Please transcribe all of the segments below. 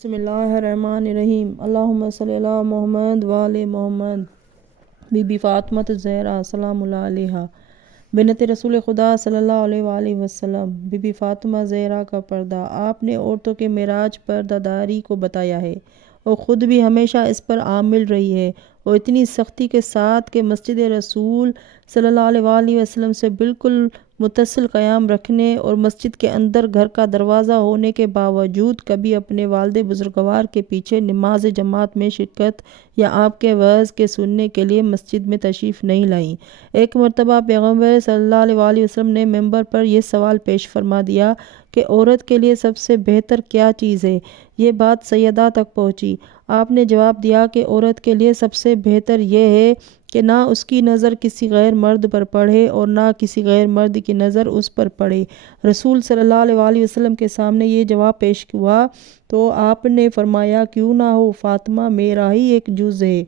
بسم اللہ الرحمن الرحیم اللہم صلی اللہ محمد وآل محمد۔ بی بی فاطمہ الزہرا سلام اللہ علیہا بنت رسول خدا صلی اللہ علیہ وآلہ وسلم۔ بی بی فاطمہ زہرا کا پردہ۔ آپ نے عورتوں کے معراج پردہ داری کو بتایا ہے اور خود بھی ہمیشہ اس پر عامل رہی ہے، اور اتنی سختی کے ساتھ کہ مسجد رسول صلی اللہ علیہ وآلہ وسلم سے بالکل متصل قیام رکھنے اور مسجد کے اندر گھر کا دروازہ ہونے کے باوجود کبھی اپنے والد بزرگوار کے پیچھے نماز جماعت میں شرکت یا آپ کے وعظ کے سننے کے لیے مسجد میں تشریف نہیں لائیں۔ ایک مرتبہ پیغمبر صلی اللہ علیہ وآلہ وسلم نے ممبر پر یہ سوال پیش فرما دیا کہ عورت کے لیے سب سے بہتر کیا چیز ہے؟ یہ بات سیدہ تک پہنچی۔ آپ نے جواب دیا کہ عورت کے لیے سب سے بہتر یہ ہے کہ نہ اس کی نظر کسی غیر مرد پر پڑے اور نہ کسی غیر مرد کی نظر اس پر پڑے۔ رسول صلی اللہ علیہ وآلہ وسلم کے سامنے یہ جواب پیش ہوا تو آپ نے فرمایا، کیوں نہ ہو فاطمہ، میرا ہی ایک جز ہے۔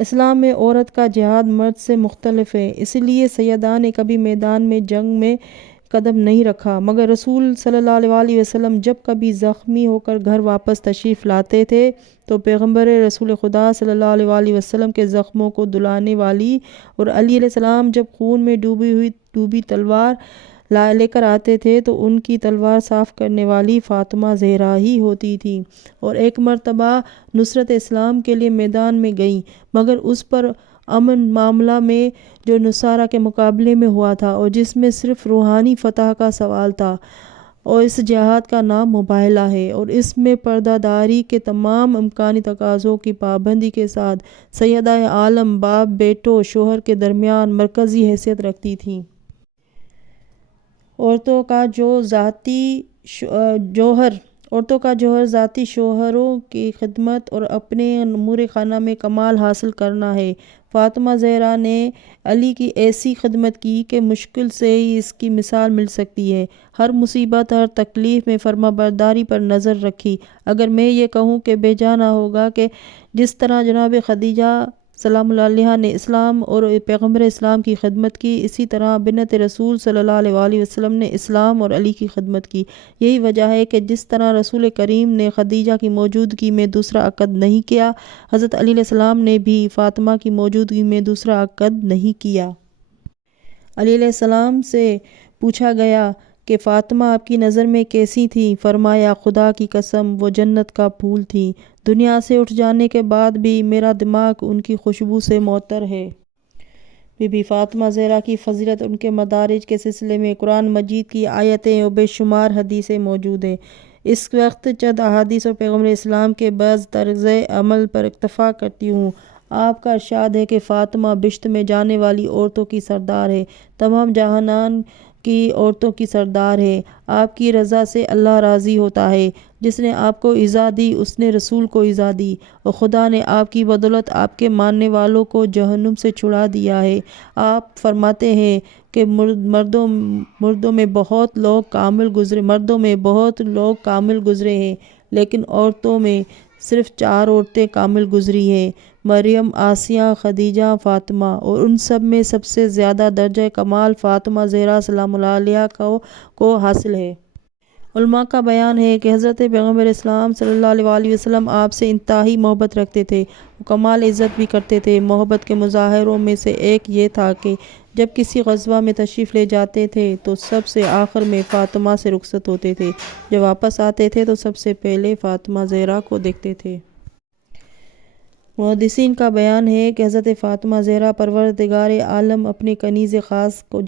اسلام میں عورت کا جہاد مرد سے مختلف ہے، اس لیے سیدہ نے کبھی میدان میں جنگ میں قدم نہیں رکھا، مگر رسول صلی اللہ علیہ وآلہ وسلم جب کبھی زخمی ہو کر گھر واپس تشریف لاتے تھے تو پیغمبر رسول خدا صلی اللہ علیہ وآلہ وسلم کے زخموں کو دھلانے والی اور علی علیہ السلام جب خون میں ڈوبی تلوار لے کر آتے تھے تو ان کی تلوار صاف کرنے والی فاطمہ زہرا ہی ہوتی تھی، اور ایک مرتبہ نصرت اسلام کے لیے میدان میں گئیں، مگر اس پر امن معاملہ میں جو نصارہ کے مقابلے میں ہوا تھا اور جس میں صرف روحانی فتح کا سوال تھا، اور اس جہاد کا نام مباہلہ ہے، اور اس میں پردہ داری کے تمام امکانی تقاضوں کی پابندی کے ساتھ سیدہ عالم باپ بیٹوں شوہر کے درمیان مرکزی حیثیت رکھتی تھیں۔ عورتوں کا جوہر ذاتی شوہروں کی خدمت اور اپنے امور خانہ میں کمال حاصل کرنا ہے۔ فاطمہ زہرا نے علی کی ایسی خدمت کی کہ مشکل سے ہی اس کی مثال مل سکتی ہے۔ ہر مصیبت، ہر تکلیف میں فرما برداری پر نظر رکھی۔ اگر میں یہ کہوں کہ بے جا نہ ہوگا کہ جس طرح جناب خدیجہ سلام اللہ علیہا نے اسلام اور پیغمبر اسلام کی خدمت کی، اسی طرح بنت رسول صلی اللہ علیہ وآلہ وسلم نے اسلام اور علی کی خدمت کی۔ یہی وجہ ہے کہ جس طرح رسول کریم نے خدیجہ کی موجودگی میں دوسرا عقد نہیں کیا، حضرت علی علیہ السلام نے بھی فاطمہ کی موجودگی میں دوسرا عقد نہیں کیا۔ علی علیہ السلام سے پوچھا گیا کہ فاطمہ آپ کی نظر میں کیسی تھیں؟ فرمایا، خدا کی قسم وہ جنت کا پھول تھیں، دنیا سے اٹھ جانے کے بعد بھی میرا دماغ ان کی خوشبو سے معطر ہے۔ بی بی فاطمہ زہرا کی فضیلت ان کے مدارج کے سلسلے میں قرآن مجید کی آیتیں اور بے شمار حدیثیں موجود ہیں۔ اس وقت چند احادیث اور پیغمبر اسلام کے بعض طرز عمل پر اکتفا کرتی ہوں۔ آپ کا ارشاد ہے کہ فاطمہ بہشت میں جانے والی عورتوں کی سردار ہے، تمام جہانان کی عورتوں کی سردار ہے۔ آپ کی رضا سے اللہ راضی ہوتا ہے۔ جس نے آپ کو عزا دی اس نے رسول کو عزا دی، اور خدا نے آپ کی بدولت آپ کے ماننے والوں کو جہنم سے چھڑا دیا ہے۔ آپ فرماتے ہیں کہ مردوں میں بہت لوگ کامل گزرے ہیں، لیکن عورتوں میں صرف 4 عورتیں کامل گزری ہیں، مریم، آسیہ، خدیجہ، فاطمہ، اور ان سب میں سب سے زیادہ درجہ کمال فاطمہ زہرا سلام اللہ علیہا کو حاصل ہے۔ علماء کا بیان ہے کہ حضرت پیغمبر اسلام صلی اللہ علیہ وآلہ وسلم آپ سے انتہائی محبت رکھتے تھے، وہ کمال عزت بھی کرتے تھے۔ محبت کے مظاہروں میں سے ایک یہ تھا کہ جب کسی غزوہ میں تشریف لے جاتے تھے تو سب سے آخر میں فاطمہ سے رخصت ہوتے تھے، جب واپس آتے تھے تو سب سے پہلے فاطمہ زہرا کو دیکھتے تھے۔ محدثین کا بیان ہے کہ حضرت فاطمہ زہرا پروردگار عالم اپنے کنیز خاص کو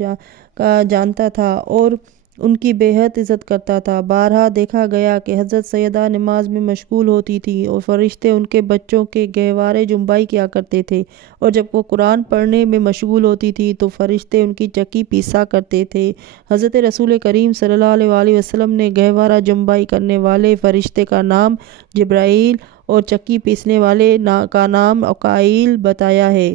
جانتا تھا اور ان کی بے حد عزت کرتا تھا۔ بارہا دیکھا گیا کہ حضرت سیدہ نماز میں مشغول ہوتی تھی اور فرشتے ان کے بچوں کے گہوارے جنبائی کیا کرتے تھے، اور جب وہ قرآن پڑھنے میں مشغول ہوتی تھی تو فرشتے ان کی چکی پیسا کرتے تھے۔ حضرت رسول کریم صلی اللہ علیہ وآلہ وسلم نے گہوارہ جنبائی کرنے والے فرشتے کا نام جبرائیل اور چکی پیسنے والے کا نام عقائل بتایا ہے۔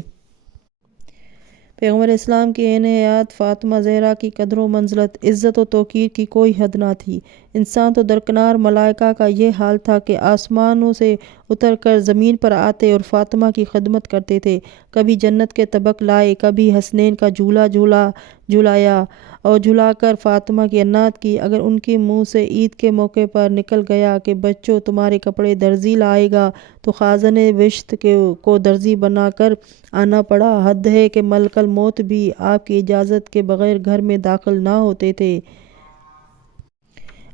پیغمبر اسلام کی عین حیات فاطمہ زہرا کی قدر و منزلت، عزت و توقیر کی کوئی حد نہ تھی۔ انسان تو درکنار ملائکہ کا یہ حال تھا کہ آسمانوں سے اتر کر زمین پر آتے اور فاطمہ کی خدمت کرتے تھے، کبھی جنت کے طبق لائے، کبھی حسنین کا جھولا جھولا جھلایا اور جھلا کر فاطمہ کی انات کی۔ اگر ان کے منہ سے عید کے موقع پر نکل گیا کہ بچوں تمہارے کپڑے درزی لائے گا تو خازن بہشت کو درزی بنا کر آنا پڑا۔ حد ہے کہ ملک الموت بھی آپ کی اجازت کے بغیر گھر میں داخل نہ ہوتے تھے۔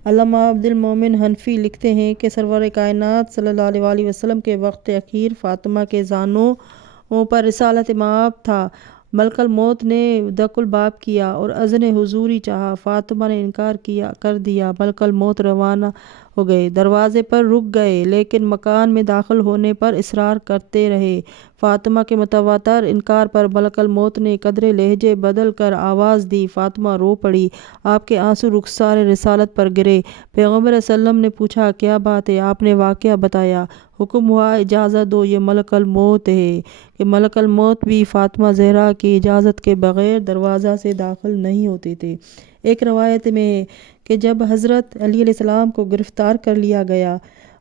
علامہ عبد المومن حنفی لکھتے ہیں کہ سرور کائنات صلی اللہ علیہ وآلہ وسلم کے وقت اخیر فاطمہ کے زانوں پر رسالت مآب تھا۔ ملک الموت نے دق الباب کیا اور اذن حضوری چاہا۔ فاطمہ نے انکار کر دیا۔ ملک الموت روانہ ہو گئے، دروازے پر رک گئے لیکن مکان میں داخل ہونے پر اصرار کرتے رہے۔ فاطمہ کے متواتر انکار پر ملک الموت نے قدرے لہجے بدل کر آواز دی۔ فاطمہ رو پڑی، آپ کے آنسو رخسار رسالت پر گرے۔ پیغمبر صلی اللہ علیہ وسلم نے پوچھا کیا بات ہے؟ آپ نے واقعہ بتایا۔ حکم ہوا اجازت دو، یہ ملک الموت ہے۔ کہ ملک الموت بھی فاطمہ زہرا کی اجازت کے بغیر دروازہ سے داخل نہیں ہوتے تھے۔ ایک روایت میں ہے کہ جب حضرت علی علیہ السلام کو گرفتار کر لیا گیا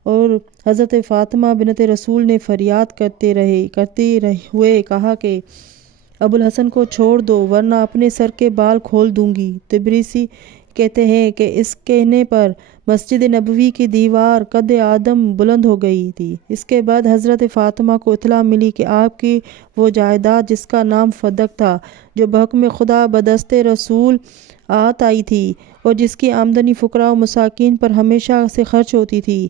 اور حضرت فاطمہ بنت رسول نے فریاد کرتے ہوئے کہا کہ ابوالحسن کو چھوڑ دو ورنہ اپنے سر کے بال کھول دوں گی۔ تبریسی کہتے ہیں کہ اس کہنے پر مسجد نبوی کی دیوار قد آدم بلند ہو گئی تھی۔ اس کے بعد حضرت فاطمہ کو اطلاع ملی کہ آپ کی وہ جائیداد جس کا نام فدق تھا، جو بحکم خدا بدست رسول آئی تھی اور جس کی آمدنی فقراء و مساکین پر ہمیشہ سے خرچ ہوتی تھی،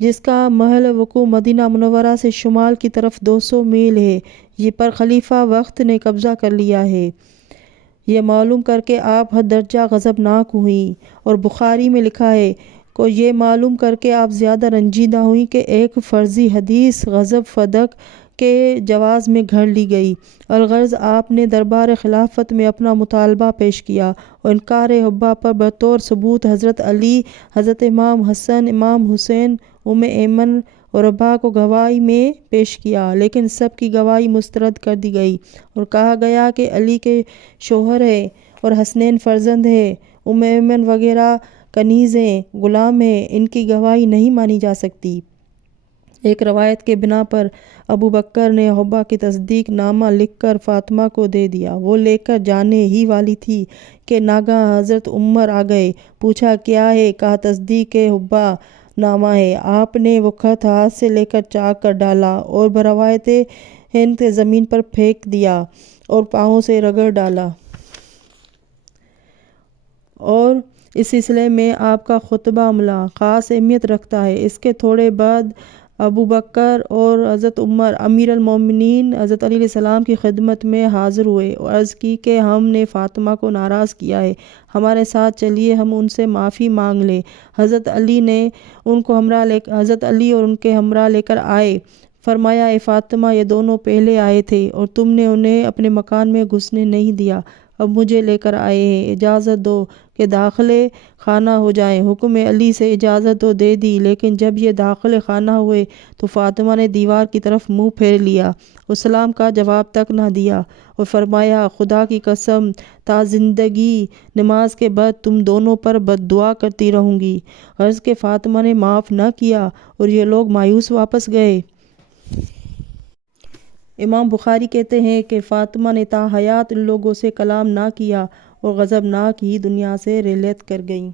جس کا محل وقوع مدینہ منورہ سے شمال کی طرف 200 میل ہے، یہ پر خلیفہ وقت نے قبضہ کر لیا ہے۔ یہ معلوم کر کے آپ حد درجہ غضبناک ہوئیں، اور بخاری میں لکھا ہے کو یہ معلوم کر کے آپ زیادہ رنجیدہ ہوئیں کہ ایک فرضی حدیث غضب فدق کے جواز میں گھڑ لی گئی۔ الغرض آپ نے دربار خلافت میں اپنا مطالبہ پیش کیا اور انکار حبہ پر بطور ثبوت حضرت علی، حضرت امام حسن، امام حسین، ایمن اور رباح کو گواہی میں پیش کیا، لیکن سب کی گواہی مسترد کر دی گئی اور کہا گیا کہ علی کے شوہر ہیں اور حسنین فرزند ہیں، ایمن وغیرہ کنیز ہیں، غلام ہیں، ان کی گواہی نہیں مانی جا سکتی۔ ایک روایت کے بنا پر ابو بکر نے حبہ کی تصدیق نامہ لکھ کر فاطمہ کو دے دیا۔ وہ لے کر جانے ہی والی تھی کہ ناگہاں حضرت عمر آ گئے۔ پوچھا کیا ہے؟ کہا تصدیق حبہ نامہ ہے۔ آپ نے وہ خط ہاتھ سے لے کر چاک کر ڈالا اور بروایت ہند زمین پر پھینک دیا اور پاؤں سے رگڑ ڈالا۔ اور اس سلسلے میں آپ کا خطبہ عملہ خاص اہمیت رکھتا ہے۔ اس کے تھوڑے بعد ابو بکر اور حضرت عمر امیر المومنین حضرت علی علیہ السلام کی خدمت میں حاضر ہوئے اور عرض کی کہ ہم نے فاطمہ کو ناراض کیا ہے، ہمارے ساتھ چلیے، ہم ان سے معافی مانگ لیں۔ حضرت علی اور ان کے ہمراہ لے کر آئے۔ فرمایا اے فاطمہ، یہ دونوں پہلے آئے تھے اور تم نے انہیں اپنے مکان میں گھسنے نہیں دیا، اب مجھے لے کر آئے ہیں، اجازت دو کہ داخل خانہ ہو جائیں۔ حکم علی سے اجازت تو دے دی، لیکن جب یہ داخل خانہ ہوئے تو فاطمہ نے دیوار کی طرف منہ پھیر لیا اور سلام کا جواب تک نہ دیا اور فرمایا خدا کی قسم تا زندگی نماز کے بعد تم دونوں پر بد دعا کرتی رہوں گی۔ غرض کہ فاطمہ نے معاف نہ کیا اور یہ لوگ مایوس واپس گئے۔ امام بخاری کہتے ہیں کہ فاطمہ نے تا حیات ان لوگوں سے کلام نہ کیا اور غضبناک ہی دنیا سے رحلت کر گئیں۔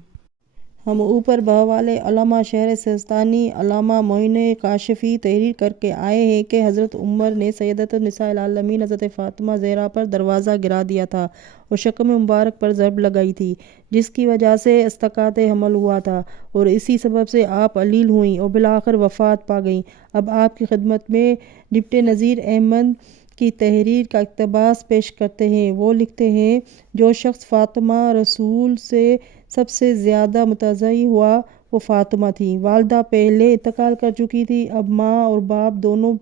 ہم اوپر بحوالے علامہ شہر سیستانی علامہ معین کاشفی تحریر کر کے آئے ہیں کہ حضرت عمر نے سیدۃ النساء العالمین حضرت فاطمہ زہرا پر دروازہ گرا دیا تھا اور شکم مبارک پر ضرب لگائی تھی، جس کی وجہ سے اسقاط حمل ہوا تھا اور اسی سبب سے آپ علیل ہوئیں اور بالآخر وفات پا گئیں۔ اب آپ کی خدمت میں ڈپٹی نذیر احمد کی تحریر کا اقتباس پیش کرتے ہیں۔ وہ لکھتے ہیں جو شخص فاطمہ رسول سے سب سے زیادہ متضع ہوا وہ فاطمہ تھی۔ والدہ پہلے انتقال کر چکی تھی، اب ماں اور باپ دونوں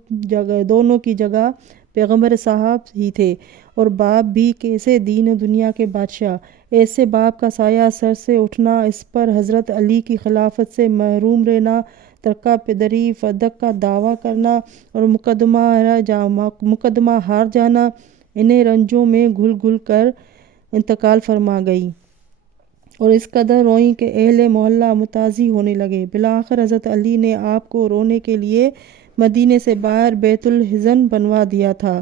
کی جگہ پیغمبر صاحب ہی تھے، اور باپ بھی کیسے دین و دنیا کے بادشاہ۔ ایسے باپ کا سایہ سر سے اٹھنا، اس پر حضرت علی کی خلافت سے محروم رہنا، ترکہ پدری فدق کا دعویٰ کرنا اور مقدمہ ہار جانا، انہیں رنجوں میں گھل گھل کر انتقال فرما گئی اور اس قدر روئیں کہ اہل محلہ متضع ہونے لگے۔ بالآخر حضرت علی نے آپ کو رونے کے لیے مدینے سے باہر بیت الحزن بنوا دیا تھا۔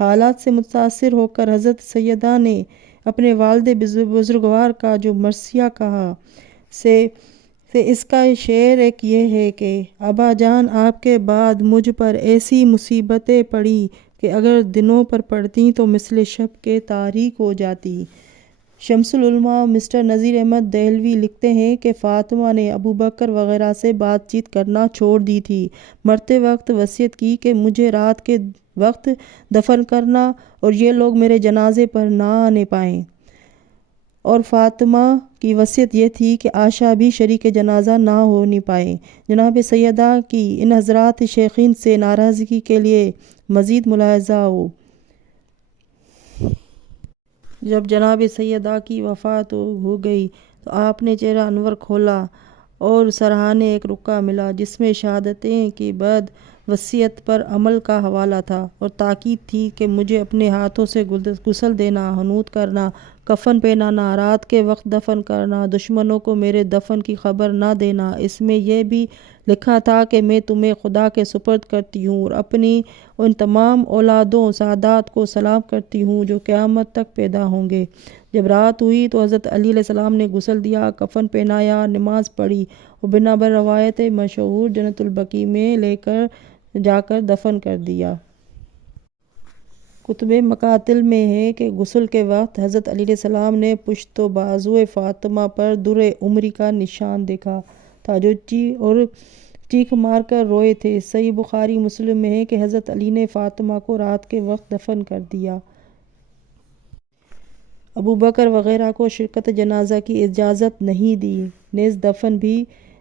حالات سے متاثر ہو کر حضرت سیدہ نے اپنے والد بزرگوار کا جو مرثیہ کہا سے اس کا شعر ایک یہ ہے کہ ابا جان آپ کے بعد مجھ پر ایسی مصیبتیں پڑی کہ اگر دنوں پر پڑتی تو مثل شب کے تاریک ہو جاتی۔ شمس العلماء مسٹر نذیر احمد دہلوی لکھتے ہیں کہ فاطمہ نے ابو بکر وغیرہ سے بات چیت کرنا چھوڑ دی تھی۔ مرتے وقت وصیت کی کہ مجھے رات کے وقت دفن کرنا اور یہ لوگ میرے جنازے پر نہ آنے پائیں، اور فاطمہ کی وصیت یہ تھی کہ عائشہ بھی شریک جنازہ نہ ہونی پائیں۔ جناب سیدہ کی ان حضرات شیخین سے ناراضگی کے لیے مزید ملاحظہ ہو۔ جب جناب سیدہ کی وفات ہو گئی تو آپ نے چہرہ انور کھولا اور سرہانے ایک رکا ملا جس میں شہادتیں کی بعد وصیت پر عمل کا حوالہ تھا اور تاکید تھی کہ مجھے اپنے ہاتھوں سے غسل دینا، حنوط کرنا، کفن پہنانا، رات کے وقت دفن کرنا، دشمنوں کو میرے دفن کی خبر نہ دینا۔ اس میں یہ بھی لکھا تھا کہ میں تمہیں خدا کے سپرد کرتی ہوں اور اپنی ان تمام اولادوں سعادات کو سلام کرتی ہوں جو قیامت تک پیدا ہوں گے۔ جب رات ہوئی تو حضرت علی علیہ السلام نے غسل دیا، کفن پہنایا، نماز پڑھی اور بنابر روایت مشہور جنت البقیع میں لے کر جا کر دفن کر دیا۔ کتب مقاتل میں ہے کہ غسل کے وقت حضرت علی علیہ السلام نے پشت و بازوئے فاطمہ پر در عمری کا نشان دیکھا تھا جو چیخ مار کر روئے تھے۔ صحیح بخاری مسلم میں ہے کہ حضرت علی نے فاطمہ کو رات کے وقت دفن کر دیا۔ ابو بکر وغیرہ کو شرکت جنازہ کی اجازت نہیں دی، نیز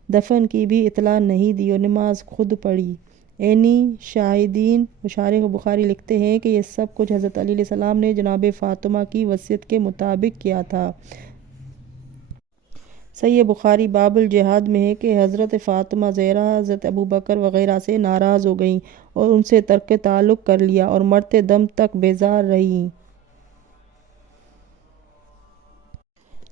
دفن کی بھی اطلاع نہیں دی اور نماز خود پڑھی۔ عینی شاہدین و شارح بخاری لکھتے ہیں کہ یہ سب کچھ حضرت علی علیہ السلام نے جناب فاطمہ کی وصیت کے مطابق کیا تھا۔ صحیح بخاری باب الجہاد میں ہے کہ حضرت فاطمہ زہرا حضرت ابو بکر وغیرہ سے ناراض ہو گئیں اور ان سے ترک تعلق کر لیا اور مرتے دم تک بیزار رہیں۔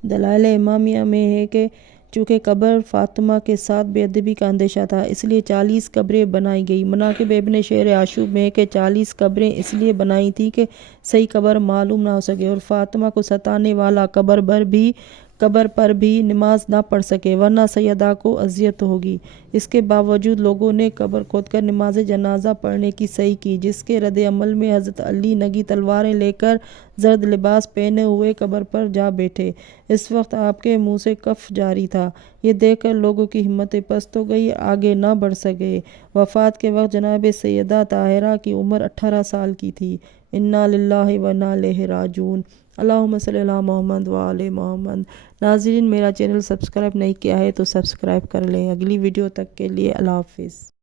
دلائل امامیہ میں ہے کہ چونکہ قبر فاطمہ کے ساتھ بے ادبی کا اندیشہ تھا اس لیے 40 قبریں بنائی گئیں۔ مناقب ابن شعر عاشوب میں ہے کہ 40 قبریں اس لیے بنائی تھیں کہ صحیح قبر معلوم نہ ہو سکے اور فاطمہ کو ستانے والا قبر پر بھی نماز نہ پڑھ سکے ورنہ سیدہ کو اذیت ہوگی۔ اس کے باوجود لوگوں نے قبر کھود کر نماز جنازہ پڑھنے کی صحیح کی، جس کے رد عمل میں حضرت علی نگی تلواریں لے کر زرد لباس پہنے ہوئے قبر پر جا بیٹھے۔ اس وقت آپ کے منہ سے کف جاری تھا۔ یہ دیکھ کر لوگوں کی ہمتیں پست ہو گئی، آگے نہ بڑھ سکے۔ وفات کے وقت جناب سیدہ طاہرہ کی عمر 18 سال کی تھی۔ انا للہ و انا الیہ راجعون۔ اللہم صلی علی محمد و آل محمد۔ ناظرین، میرا چینل سبسکرائب نہیں کیا ہے تو سبسکرائب کر لیں۔ اگلی ویڈیو تک کے لیے اللہ حافظ۔